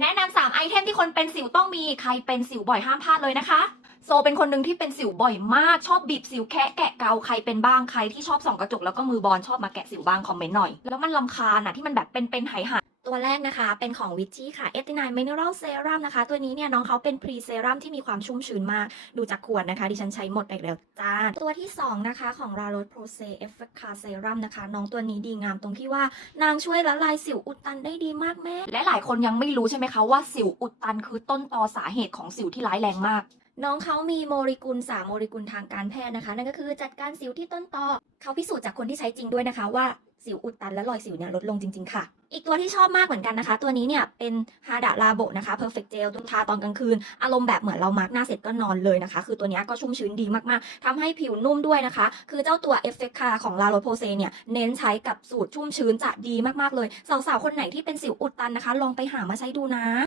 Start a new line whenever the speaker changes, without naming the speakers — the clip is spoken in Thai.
แนะนำ3ไอเทมที่คนเป็นสิวต้องมีใครเป็นสิวบ่อยห้ามพลาดเลยนะคะ โซเป็นคนหนึ่งที่เป็นสิวบ่อยมากชอบบีบสิวแคะแกะเกาใครเป็นบ้างใครที่ชอบส่องกระจกแล้วก็มือบอลชอบมาแกะสิวบ้างคอมเมนต์หน่อย แล้วมันลำคาญอะที่มันแบบเป็นเป็นหายหาย ตัวแรกนะคะ เป็นของวิจีค่ะ e t i n i Mineral Serum นะคะ ตัวนี้เนี่ยน้องเขาเป็นพรีเซรั่มที่มีความชุ่มชื้นมาก ดูจากขวดนะคะ ดิฉันใช้หมดไปแล้วจ้า ตัวที่ 2 นะคะ ของ La Roche Posay Effect Car Serum นะคะ น้องตัวนี้ดีงามตรงที่ว่านางช่วยละลายสิวอุดตันได้ดีมากแม่ และหลายคนยังไม่รู้ใช่ไหมคะว่าสิวอุดตันคือต้นตอสาเหตุของสิวที่ร้ายแรงมากน้องเขามีโมเลกุลสามโมเลกุลทางการแพทย์นะคะ นั่นก็คือจัดการสิวที่ต้นตอเขาพิสูจน์จากคนที่ใช้จริงด้วยนะคะว่า สิวอุดตันและรอยสิวเนี่ยลดลงจริง ๆ ค่ะ อีกตัวที่ชอบมากเหมือนกันนะคะ ตัวนี้เนี่ยเป็นฮาดะลาโบนะคะ Perfect Gel ตัวทาตอนกลางคืน อารมณ์แบบเหมือนเรามาร์กหน้าเสร็จก็นอนเลยนะคะ คือตัวนี้ก็ชุ่มชื้นดีมากๆทำให้ผิวนุ่มด้วยนะคะ คือเจ้าตัว Effect Car ของลาโรโพเซเนี่ยเน้นใช้กับสูตรชุ่มชื้นจะดีมากๆเลยสาวๆคนไหนที่เป็นสิวอุดตันนะคะ ลองไปหามาใช้ดูนะ